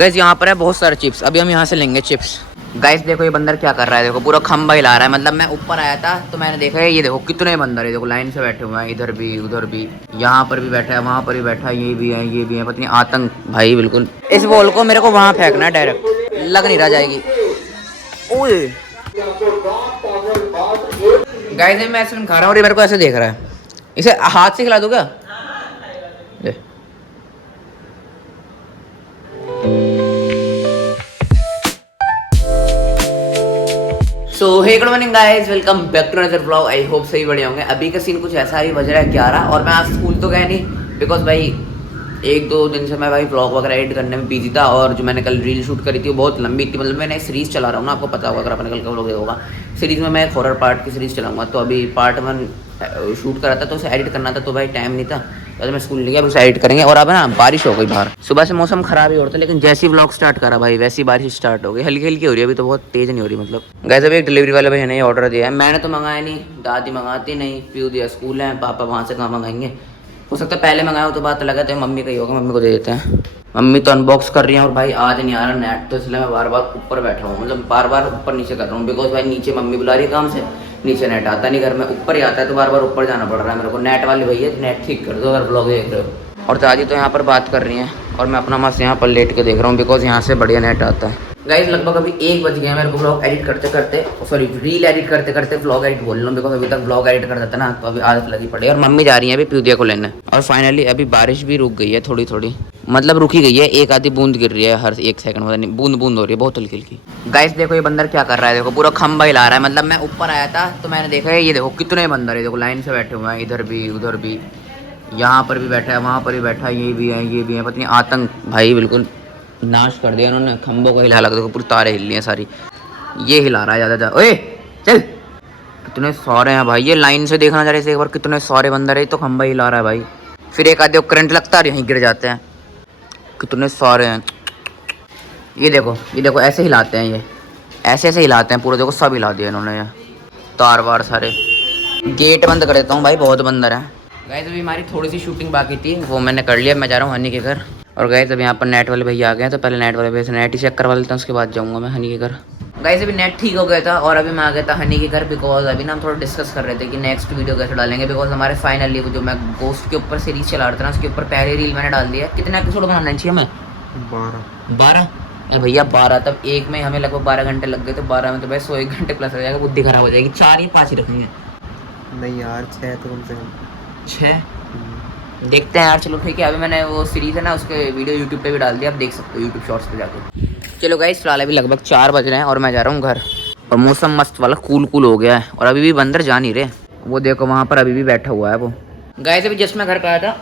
Guys यहाँ पर है बहुत सारे चिप्स, अभी हम यहाँ से लेंगे चिप्स। गाइस देखो ये बंदर क्या कर रहा है, देखो पूरा खंबा हिला रहा है। मतलब मैं ऊपर आया था तो मैंने देखा है, ये देखो कितने बंदर है, देखो लाइन से बैठे हुए हैं, इधर भी उधर भी, यहाँ पर भी बैठा है, वहाँ पर भी बैठा है, ये भी है ये भी है, पता नहीं आतंक भाई बिल्कुल। इस बॉल को मेरे को वहाँ फेंकना है डायरेक्ट, लग नहीं रहा जाएगी। ओए गाइस मैं ऐसे खा रहा हूँ और ये मेरे को ऐसे देख रहा है, इसे हाथ से खिला दो क्या? So hey good morning guys, welcome back to another vlog. I hope सही बढ़िया होंगे। अभी का सीन कुछ ऐसा ही, बज रहा है 11 और मैं आज स्कूल तो गया नहीं बिकॉज भाई एक दो दिन से मैं भाई व्लॉग वगैरह एडिट करने में बिजी था। और जो मैंने कल रील शूट करी थी वो बहुत लंबी थी। मतलब मैंने सीरीज़ चला रहा हूँ ना, आपको पता होगा अगर आपने कल का व्लॉग देखा होगा। सीरीज़ में मैं एक हॉरर पार्ट की सीरीज़ चलाऊंगा, तो अभी पार्ट 1 शूट करा था तो उसे एडिट करना था, तो भाई टाइम नहीं था, तो मैं स्कूल नहीं गया। अब उसे एडिट करेंगे। और अब ना बारिश हो गई बाहर, सुबह से मौसम खराब ही हो रहा था, लेकिन जैसे ही व्लॉग स्टार्ट करा भाई वैसी बारिश स्टार्ट हो गई। हल्की हल्की हो रही है, अभी तो बहुत तेज़ नहीं हो रही। मतलब गाइस अभी एक डिलीवरी वाले भैया ने ऑर्डर दिया है, मैंने तो मंगाया नहीं, दादी मंगाती नहीं, पीयू दिया स्कूल है, पापा वहाँ से कहाँ मंगाएंगे। हो सकता है पहले मंगाया हो तो बात लगा, तो मम्मी का ही होगा, मम्मी को दे देते हैं। मम्मी तो अनबॉक्स कर रही है और भाई आज नहीं आ रहा नेट, तो इसलिए मैं बार बार ऊपर बैठा हूँ, मतलब बार बार ऊपर नीचे कर रहा हूँ। बिकॉज भाई नीचे मम्मी बुला रही है काम से, नीचे नेट आता नहीं घर में, ऊपर ही आता है, तो बार बार ऊपर जाना पड़ रहा है मेरे को। नेट वाले भैया नेट ठीक कर दो अगर ब्लॉग देख रहे हो। और दादी तो यहाँ पर बात कर रही हैं और मैं अपना मस्त यहाँ पर लेट के देख रहा हूँ, बिकॉज यहाँ से बढ़िया नेट आता है। गाइस लगभग अभी 1 बज गया मेरे को व्लॉग एडिट करते करते, सॉरी रील एडिट करते करते व्लॉग एडिट बोल रहा हूँ, बिकॉज अभी तक व्लॉग एडिट करता था ना, तो अभी आदत लगी पड़ी। और मम्मी जा रही है अभी प्यूदिया को लेने। और फाइनली अभी बारिश भी रुक गई है थोड़ी थोड़ी, मतलब रुकी गई है, एक आधी बूंद गिर रही है हर 1 सेकंड, मतलब नहीं बूंद बूंद हो रही है, बहुत हल्की हल्की। गाइस देखो ये बंदर क्या कर रहा है, देखो पूरा खंबा हिला रहा है। मतलब मैं ऊपर आया था तो मैंने देखा है, ये देखो कितने बंदर है, देखो लाइन से बैठे हुए हैं, इधर भी उधर भी, यहाँ पर भी बैठा है, वहाँ पर भी बैठा है, ये भी है ये भी है, पता नहीं आतंक भाई बिल्कुल नाश कर दिया इन्होंने। खंभों को हिला लगा, देखो पूरी तारे हिल रही हैं सारी, ये हिला रहा है ज़्यादा ज़्यादा। ओए चल, कितने सारे हैं भाई, ये लाइन से देखना जा रहे थे एक बार, कितने सारे बंदर है, तो खंभा हिला रहा है भाई। फिर एक आधे करंट लगता है और यहीं गिर जाते हैं, कितने सारे हैं। ये देखो ऐसे हिलाते हैं, ये ऐसे ऐसे हिलाते हैं पूरे, देखो सब हिला दिया इन्होंने, ये तार वार सारे। गेट बंद कर देता हूँ भाई, बहुत बंदर है। गाइस अभी हमारी थोड़ी सी शूटिंग बाकी थी, वो मैंने कर लिया। मैं जा रहा हूँ हनी के घर। और गाइस अभी यहाँ पर नेट वाले भैया आ गए हैं, तो पहले नेट वाले भैया से नेट ही चेक करवा लेता हूँ, उसके बाद जाऊँगा मैं हनी के घर। गाइस अभी नेट ठीक हो गया था और अभी मैं आ गया था हनी के घर, बिकॉज अभी ना हम थोड़ा डिस्कस कर रहे थे कि नेक्स्ट वीडियो कैसे डालेंगे। बिकॉज हमारे फाइनली वो जो मैं गोस्ट के ऊपर सीरीज चला रहा था ना, उसके ऊपर पहले रील मैंने डाल दिया। कितने एपिसोड बनाना चाहिए हमें? 12 भैया 12, तब एक में हमें लगभग 12 घंटे लग गए, तो 12 में तो भाई 101 घंटे प्लस हो जाएगा, बुद्धि खराब हो जाएगी। 4 या 5 ही रखेंगे? नहीं यार 6 तो कम से कम 6 देखते हैं यार। चलो ठीक है, अभी मैंने वो सीरीज़ है ना उसके वीडियो यूट्यूब पे भी डाल दिया, आप देख सकते हो यूट्यूब शॉर्ट्स पे जाके। चलो गाइस फिलहाल अभी लगभग 4 बज रहे हैं और मैं जा रहा हूँ घर। और मौसम मस्त वाला कूल हो गया है, और अभी भी बंदर जा नहीं रहे, वो देखो वहाँ पर अभी भी बैठा हुआ है वो। गाइस अभी जस्ट मैं घर पे आया था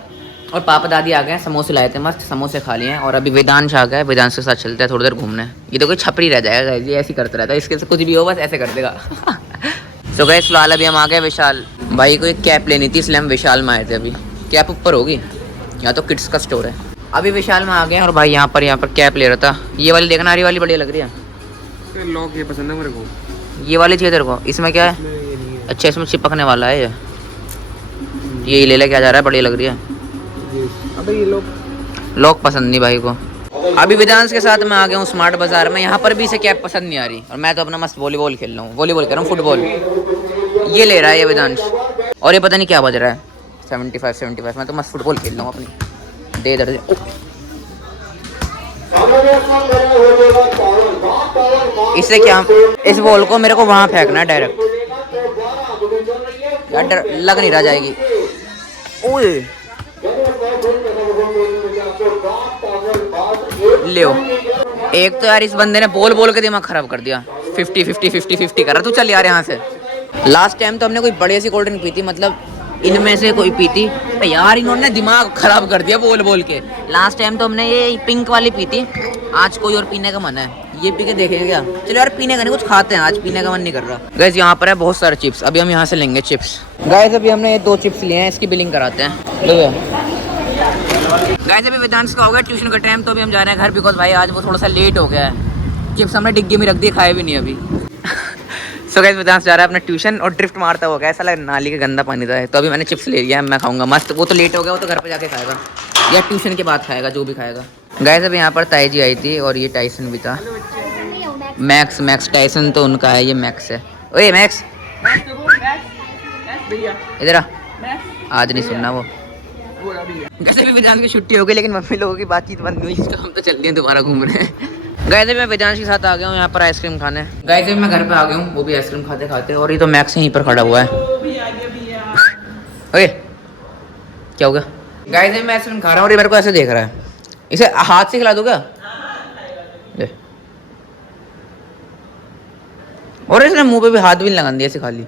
और पापा दादी आ गए, समोसे लाए थे, मस्त समोसे खा लिए हैं। और अभी वेदांश आ गया, वेदांश के साथ चलते हैं थोड़ी देर घूमने। ये तो कोई छपरी रह जाएगा, ये ऐसे ही करता रहता है, इसके से कुछ भी हो बस ऐसे कर देगा। सो गाइस फिलहाल अभी हम आ गए विशाल। भाई को एक कैप लेनी थी, इसलिए हम विशाल में आए थे। अभी कैप ऊपर होगी, यहाँ तो किड्स का स्टोर है। अभी विशाल में आ गए और भाई यहाँ पर कैप ले रहा था। ये वाली देखना, ये वाली बढ़िया लग रही है। लॉक ये पसंद है मेरे को, ये वाली चाहिए तेरे को? इसमें क्या है? अच्छा इसमें चिपकने वाला है ये ले ले, क्या जा रहा है, बढ़िया लग रही है। अबे ये लॉक पसंद नहीं भाई को। अभी वेदांश के साथ मैं आ गया हूँ स्मार्ट बाजार में, यहाँ पर भी इसे कैप पसंद नहीं आ रही, और मैं तो अपना मस्त वॉलीबॉल खेल रहा हूँ, वॉलीबॉल कर रहा हूँ, फुटबॉल। ये ले रहा है ये वेदांश, और ये पता नहीं क्या बज रहा है, 75। मैं तो मस्त फुटबॉल खेल रहा हूँ अपनी, दे इधर से। इससे क्या, इस बॉल को मेरे को वहाँ फेंकना है डायरेक्ट, यार लग नहीं रहा जाएगी। ओए ले एक तो यार इस बंदे ने बोल के दिमाग खराब कर दिया। 50 कर रहा, तू चल यार यहाँ से। लास्ट टाइम तो हमने कोई बड़ी सी कोल्ड ड्रिंक पी थी, मतलब इनमें से कोई पी थी यार, इन्होंने दिमाग खराब कर दिया बोल के। लास्ट टाइम तो हमने ये पिंक वाली पी थी, आज कोई और पीने का मन है, ये पी के देखेंगे क्या। चलो यार पीने का नहीं, कुछ खाते हैं, आज पीने का मन नहीं कर रहा। गाइस यहाँ पर है बहुत सारे चिप्स, अभी हम यहाँ से लेंगे चिप्स। गाइस अभी हमने ये 2 चिप्स लिए हैं, इसकी बिलिंग कराते हैं। गाइस अभी वेदांश का हो गया ट्यूशन का टाइम, तो अभी हम जा रहे हैं घर, बिकॉज भाई आज वो थोड़ा सा लेट हो गया है। चिप्स हमने डिग्गी में रख दिए, खाए भी नहीं अभी। सो गाइस वेदांश जा रहा है अपना ट्यूशन, और ड्रिफ्ट मारता हो गया, ऐसा लग नाली का गंदा पानी था। तो अभी मैंने चिप्स ले लिया है, मैं खाऊंगा मस्त। वो तो लेट हो गया, वो तो घर पे जाके खाएगा या ट्यूशन के बाद खाएगा, जो भी खाएगा। गाइस अब यहाँ पर ताई जी आई थी और ये टाइसन भी था। मैक्स टाइसन तो उनका है, ये मैक्स है। ओए मैक्स इधर आ, आज नहीं सुनना वो। वैसे भी वेदांश की छुट्टी हो गई लेकिन मम्मी लोगों की बातचीत बंद हुई, तो हम तो चल दिए दोबारा घूम रहे हैं। गाइस मैं वेदांश के साथ आ गया हूँ यहाँ पर आइसक्रीम खाने। गाइस मैं घर पे आ गया हूँ, वो भी आइसक्रीम खाते खाते, और ये तो मैक्स यहीं पर खड़ा हुआ है। ओए क्या हो गया? गाइस मैं आइसक्रीम खा रहा हूँ और ये मेरे को ऐसे देख रहा है। इसे हाथ से खिला दो क्या? ले। और इसने मुंह पे भी हाथ भी लगा दिया ऐसे खाली।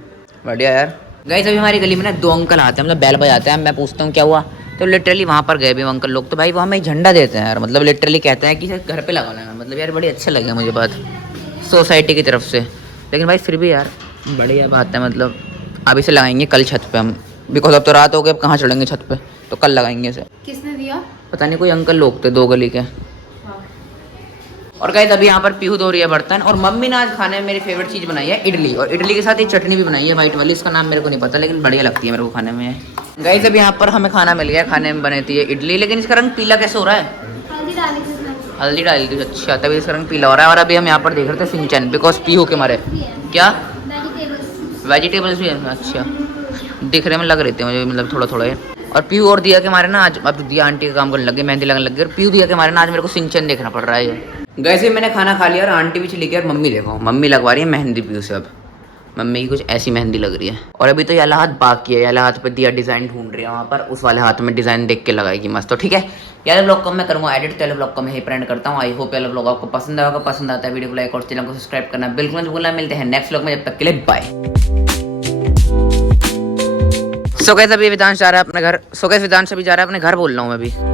बढ़िया यार। गाइस अभी हमारी गली में ना 2 अंकल आते हैं, मतलब बैल बजाते हैं। मैं पूछता हूँ क्या हुआ, तो लिटरली वहाँ पर गए भी अंकल लोग, तो भाई वो हमें एक झंडा देते हैं यार, मतलब लिटरली कहते हैं कि इसे घर पे लगा लेना। मतलब यार बड़ी अच्छा लगे मुझे बात सोसाइटी की तरफ से। लेकिन भाई फिर भी यार बढ़िया बात है, मतलब अब इसे लगाएंगे कल छत पे हम, बिकॉज अब तो रात हो गई, अब कहाँ चढ़ेंगे छत पे, तो कल लगाएंगे इसे। किसने दिया? पता नहीं, कोई अंकल लोग थे 2 गली के। और गाइस अभी यहाँ पर पीहू धो रही है बर्तन, और मम्मी ने आज खाने में मेरी फेवरेट चीज़ बनाई है इडली, और इडली के साथ ये चटनी भी बनाई है वाइट वाली, इसका नाम मेरे को नहीं पता लेकिन बढ़िया लगती है मेरे को खाने में। गाइस अभी यहाँ पर हमें खाना मिल गया, खाने में बनी थी है इडली, लेकिन इसका रंग पीला कैसे हो रहा है? हल्दी डाली थी, अच्छा तभी इसका रंग पीला हो रहा है। और अभी हम यहाँ पर देख रहे थे सिंचन, बिकॉज पीहू के मारे क्या वेजिटेबल्स भी है, अच्छा दिख रहे में लग रहे थे मुझे, मतलब थोड़ा थोड़ा। और पीहू और दिया के मारे ना आज, अब दिया आंटी का काम करने लगे, मेहंदी लगने लग गई, और पीहू दिया के मारे ना आज मेरे को सिंचन देखना पड़ रहा है। वैसे मैंने खाना खा लिया और आंटी भी चली गई, और मम्मी देखो, मम्मी लगवा रही है मेहंदी पीहू से। अब मम्मी की कुछ ऐसी मेहंदी लग रही है। और अभी तो ये वाला हाथ बाकी है, ये वाला हाथ पे दिया डिज़ाइन ढूंढ रही है वहाँ पर, उस वाले हाथ में डिज़ाइन देख के लगाएगी मस्त। तो ठीक है, यार ब्लॉग को मैं करूँगा एडिट, तो ब्लॉग को मैं ही प्रिंट करता हूँ। आई होप यार ब्लॉग आपको पसंद आएगा, पसंद आता है वीडियो को लाइक और चैनल को सब्सक्राइब करना बिल्कुल मत भूलना। मिलते हैं नेक्स्ट ब्लॉग में, जब तक के लिए बाय। सो गाइस अभी वेदांश जा रहा है अपने घर, सो गाइस वेदांश अभी जा रहा है अपने घर, बोल रहा हूँ मैं अभी।